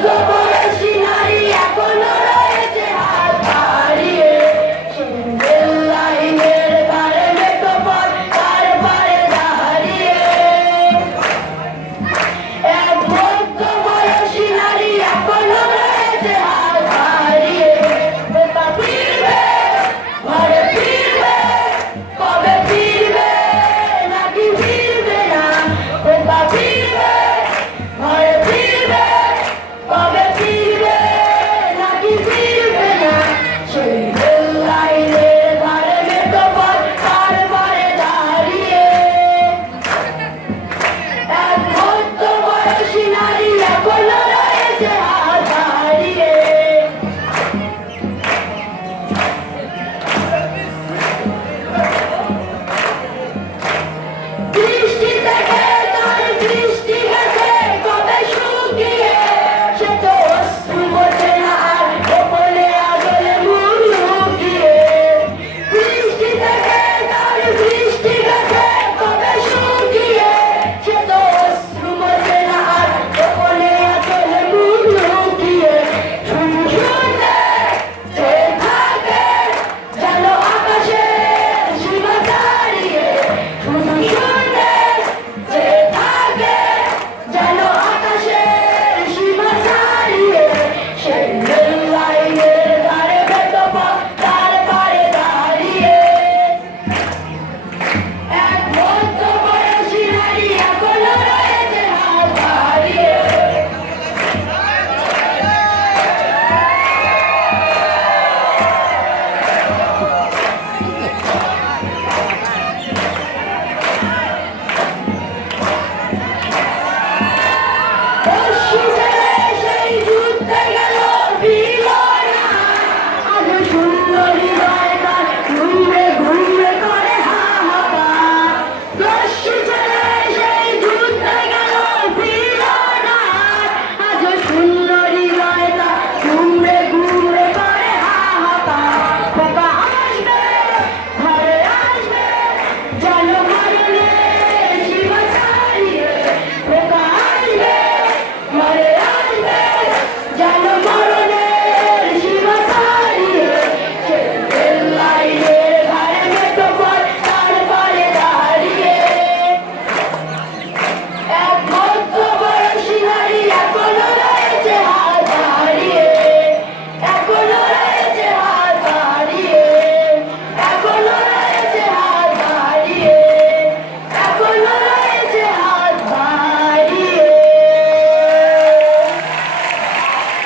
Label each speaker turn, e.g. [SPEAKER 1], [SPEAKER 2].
[SPEAKER 1] Zimbabwe!